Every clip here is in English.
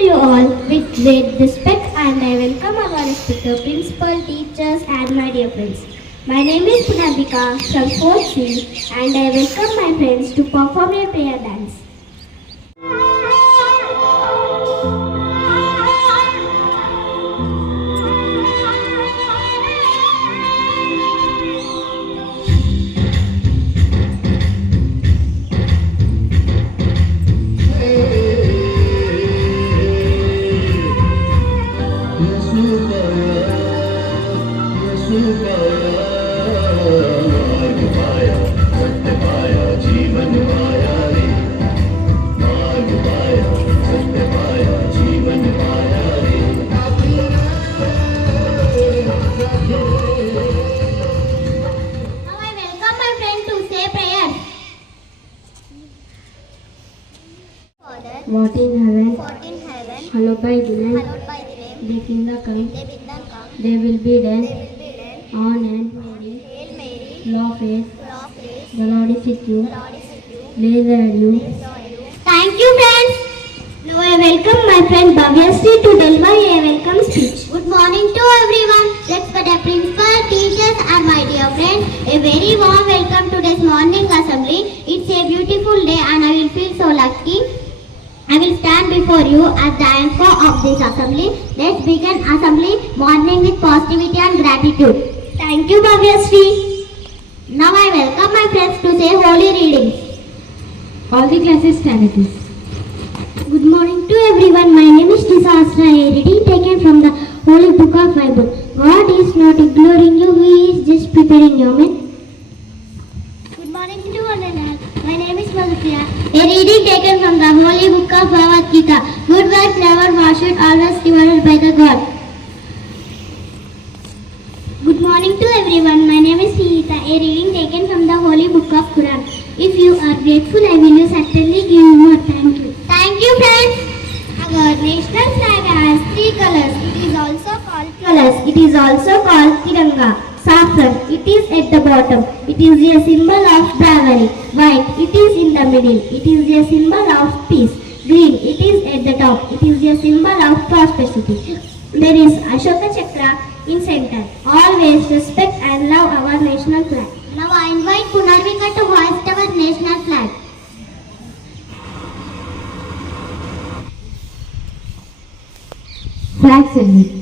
you all with great respect and I welcome our respected principal, teachers and my dear friends. My name is Punabika from 4th C and I welcome my friends to perform a prayer dance. What in heaven, hallowed by the name, the kingdom come, they will be done, on and Mary, law faith, the Lord is with you, blessed are you. Thank you friends. Now I welcome my friend Bhavyasri to deliver a welcome speech. Good morning to everyone. Respected principal, teachers and my dear friends, a very warm welcome to this morning assembly. It's a beautiful day and I will feel so lucky. I will stand before you as the anchor of this assembly. Let's begin assembly morning with positivity and gratitude. Thank you, Bhavyasri. Now I welcome my friends to say holy readings. All the classes stand at this. Good morning to everyone. My name is Disasra. A reading taken from the Holy Book of Bible. God is not ignoring you. He is just preparing your mind. Good morning to all. My name is Madhya. A reading taken from the Holy Book of Bhagavad Gita. Good work never washed, always rewarded by the God. Good morning to everyone. My name is Sita. A reading taken from the Holy Book of Quran. If you are grateful, I will certainly give you more. Thank you. Thank you, friends. Our national flag has 3 colors. It is also called Tiranga. Saffron, it is at the bottom. It is a symbol of bravery. White, it is in the middle. It is a symbol of peace. Green, it is at the top. It is a symbol of prosperity. There is Ashoka Chakra in center. Always respect and love our national flag. Now I invite Punarvika to hoist our national flag. Flag salute.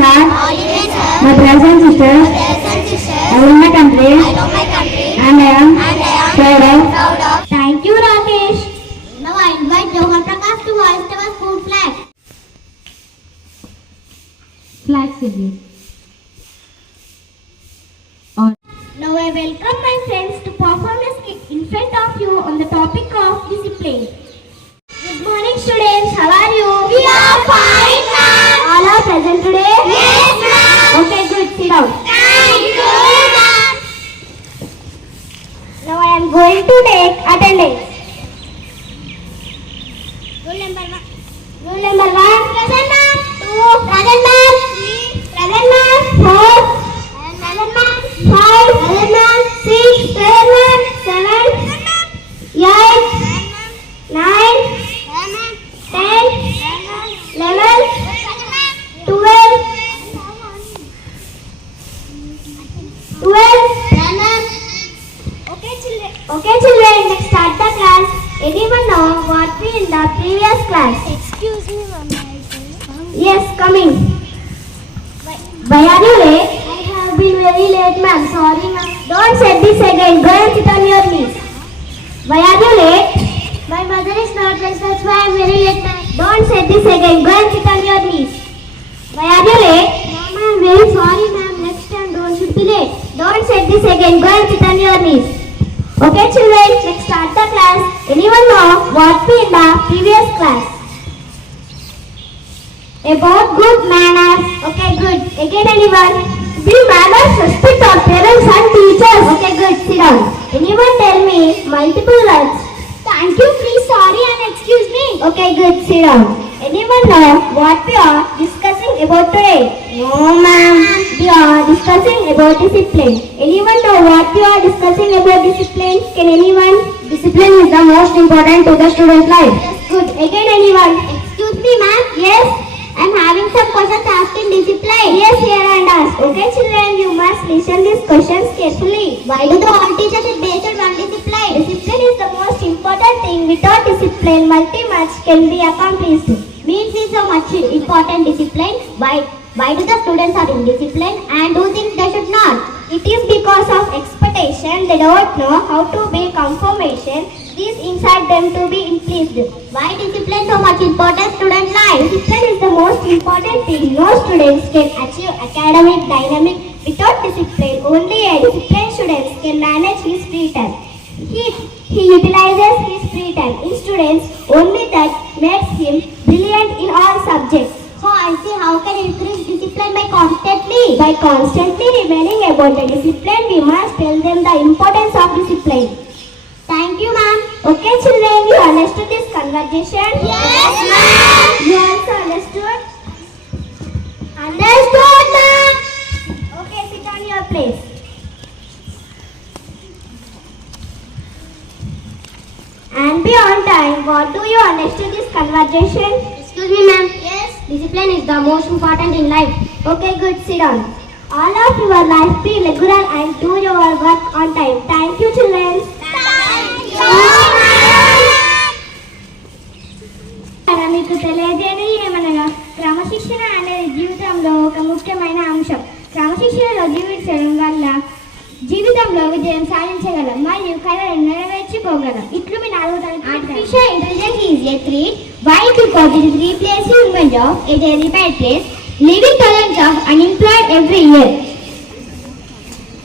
All Indians are my brothers and sisters. I love my country and I am proud of. Thank you, Rakesh. Now I invite Johan Prakash to hoist our school flag. Flag salute. Now I welcome my friends to perform a skit in front of you on the topic of discipline. Good morning, students. How are you? We are fine, ma'am. All are present today? Yes, ma'am. Okay, good. Sit down. Thank you, ma'am. Now I am going to take attendance. Rule number 1. Rule number 1. Present, ma'am. 2. Present, ma'am. 3. Present, ma'am. 4. Present, ma'am. 5. Present, ma'am. 6. Present, ma'am. 7. 8. 9. 10, 11, 12, 12. Okay, children, let's start the class. Anyone know what we in the previous class? Excuse me, Mama. Yes, coming. Why are you late? I have been very late, ma'am. Sorry, ma'am. Don't say this again. Go and sit on your knees. Why are you late? My mother is not well, that's why I am very late, ma'am. Don't say this again. Go and sit on your knees. Why are you late? Ma'am, I am very sorry, ma'am. Next time, don't should be late. Don't say this again. Go and sit on your knees. Okay, children, let's start the class. Anyone know what we in the previous class? About good manners. Okay, good. Again, anyone? Be manners, respect our parents and teachers. Okay, good. Sit down. Anyone tell me multiple words? Thank you, please, sorry and excuse me. Okay, good. Sit down. Anyone know what we are discussing about today? No, ma'am. We are discussing about discipline. Anyone know what we are discussing about discipline? Can anyone? Discipline is the most important to the student's life. Yes, good. Again, anyone? Excuse me, ma'am. Yes. I'm having some questions asking discipline. Yes, here and ask. Okay, children, you must listen these questions carefully. Why do the all teachers is based on discipline? Discipline is the most important thing. Without discipline, much can be accomplished. Means is so much important discipline. Why do the students are indisciplined and do things they should not? It is because of expectation. They don't know how to build confirmation. This inside them to be pleased. Why discipline so much important student life? Discipline is the most important thing. No students can achieve academic dynamic without discipline. Only a disciplined student can manage his free time. He utilizes his free time in students only that makes him brilliant in all subjects. So I see how can increase discipline by constantly. By constantly remaining about the discipline, we must tell them the importance of discipline. Thank you, ma'am. Okay, children, you understood this conversation? Yes, ma'am. You also understood? Understood, ma'am. Okay, sit on your place. And be on time. What do you understand this conversation? Excuse me, ma'am. Yes. Discipline is the most important in life. Okay, good. Sit down. All of your life be regular and do your work on time. Thank you, children. Thank you, ma'am. మీకు తెలియజేయని ఏమనగా క్రమశిక్షణ అనేది జీవితంలో ఒక ముఖ్యమైన అంశం. క్రమశిక్షణలో జీవించడం వల్ల జీవితంలో విజయం సాధించగలం మరియు కళలను నెరవేర్చుకోగలం. ఇట్లు మీ 4వ తరగతి. Artificial intelligence is a threat. Why? Because it is replacing human job at a repeated place, leaving thousands of unemployed every year.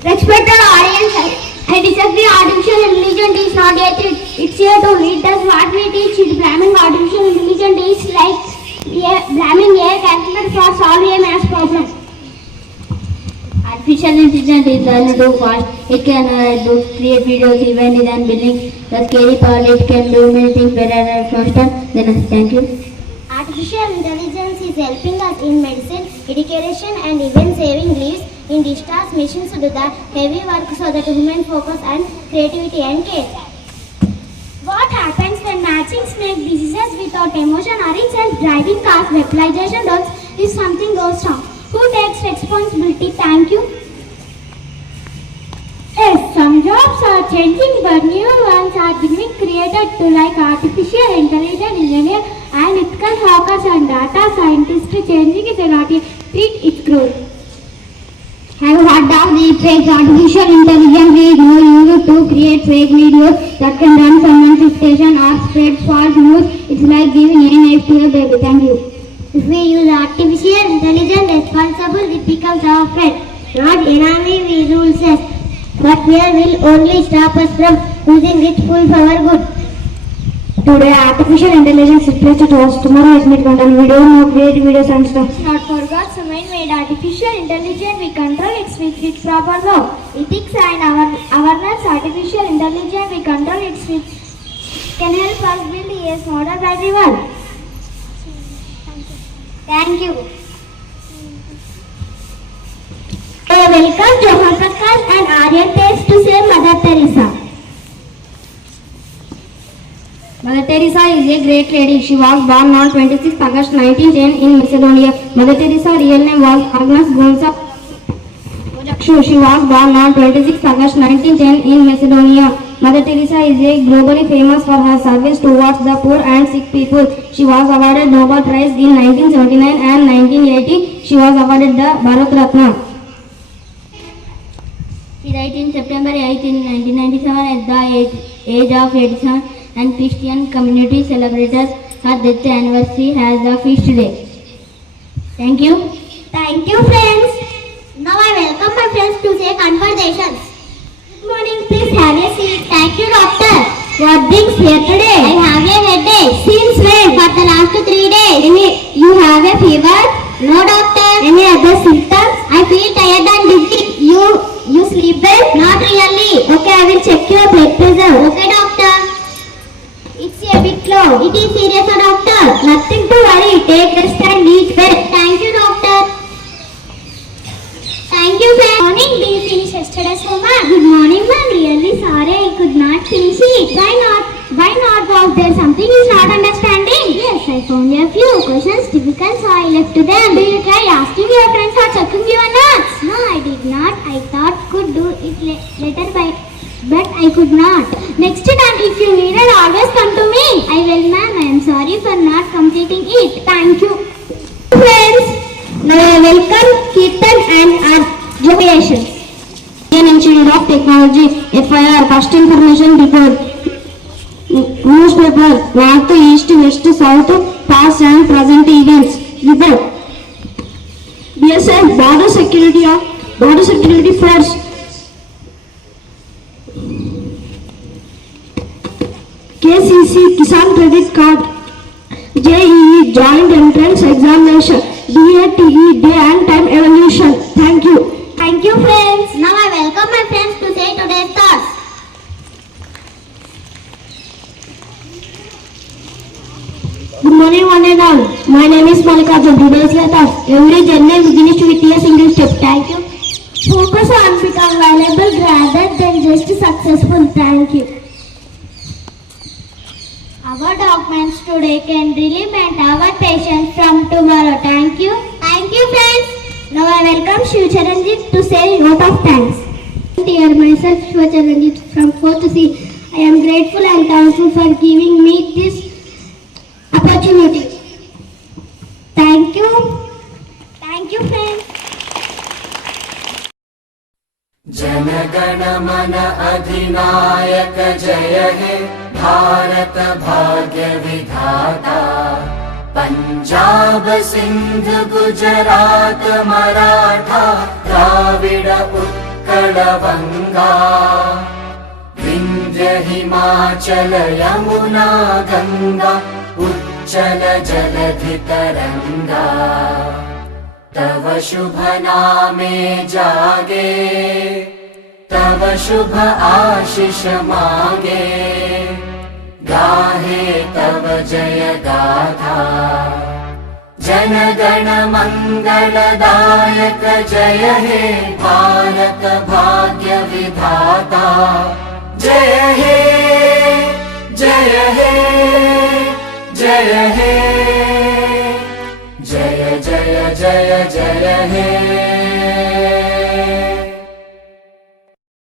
Respected audience, I disagree. Artificial intelligence is not a threat. It's here to lead us what we teach. It's blaming artificial intelligence is like blaming a calculator for solving a math problem. Artificial intelligence is learned too fast. It can do create videos, even design buildings. The scary part, it can do many things better and faster than us. Thank you. Artificial intelligence is helping us in medicine, education and even saving lives. In digital machines do the heavy work so that human focus and creativity and care. What happens when machines make decisions without emotion or itself driving cars, weaponization does if something goes wrong? Who takes responsibility? Thank you. Yes, some jobs are changing but new ones are being created to like artificial intelligence engineer and ethical hackers and data scientists changing is about its growth. Have you heard of the fake artificial intelligence is now used to create fake videos that can run someone's station or spread false news? It's like giving a knife to a baby. Thank you. If we use artificial intelligence responsible, it becomes our friend, not enemy. We rules us, but fear will only stop us from using it full for our good. Today, artificial intelligence replaced us. Tomorrow is made content. We don't know create videos and stuff. Not for God's man-made artificial intelligence. We control it with proper law. Ethics and awareness. Artificial intelligence. We control it with can help us build a smarter, brighter world. Thank you. Welcome Johan Prakash and Aryan Tales to say Mother Teresa. Mother Teresa is a great lady. She was born on 26 August 1910 in Macedonia. Mother Teresa's real name was Agnes Gonzalez. She was born on 26 August 1910 in Macedonia. Mother Teresa is globally famous for her service towards the poor and sick people. She was awarded Nobel Prize in 1979 and 1980. She was awarded the Bharat Ratna. She died in September 8 in 1997 at the age of 87, and Christian community celebrated her death anniversary as a feast day. Thank you. Thank you, friends. Now I welcome my friends to say conversations. Good morning, please have a seat. Thank you, doctor. What brings here today? I have a headache. Since when? For the last 3 days. You have a fever? No, doctor. Any other symptoms? I feel tired and dizzy. You sleep well? Not really. Okay, I will check your blood pressure. Okay, doctor. It's a bit low. It is serious, doctor. Nothing to worry. Take rest and eat well. Thank you, doctor. Thank you, friend. Morning. Did you finish yesterday's homework? Good morning, ma'am. Really sorry I could not finish it. Why not? Why not? Was there something is not understanding? Yes, I found a few questions difficult, so I left them. Do you try asking your friends or checking your notes? No, I did not. I thought could do it later but I could not. Next time, if you need it, always come to me. I will, ma'am. I am sorry for not completing it. Thank you. Friends, now I welcome Kirtan and our generations. Indian Institute of Technology, FIR, First Information Report, Newspaper, North, East, West, South, Past and Present Events. Report. BSF, Border Security Force. KCC, Kisan Credit Card. JEE, Joint Entrance Examination. DATE, Day and Time Evolution. Thank you. Thank you, friends. Now I welcome my friends to say today's thoughts. Good morning, one and all. My name is Malika. Today's thoughts. Every journey begins with a single step. Thank you. Focus on become valuable rather than just successful. Thank you. Our documents today can really mend our patience from tomorrow. Thank you. Thank you, friends. Now I welcome Shiv Charanjit to say a note of thanks. Dear myself, Shiv Charanjit from 4th C. I am grateful and thankful for giving me this opportunity. Thank you. Thank you, friends. जनगण मन अधिनायक जय हे भारत भाग्य विधाता पंजाब सिंध गुजरात मराठा द्राविड उत्कल बंगा विंध्य हिमाचल यमुना गंगा उच्चल जलधि तरंगा तव शुभ नामे जागे तव शुभ आशीष मांगे गाहे तव जय गाथा जन गण मंगलदायक जय हे भारत भाग्य विधाता जय हे जय हे जय हे जय जय जय जय हे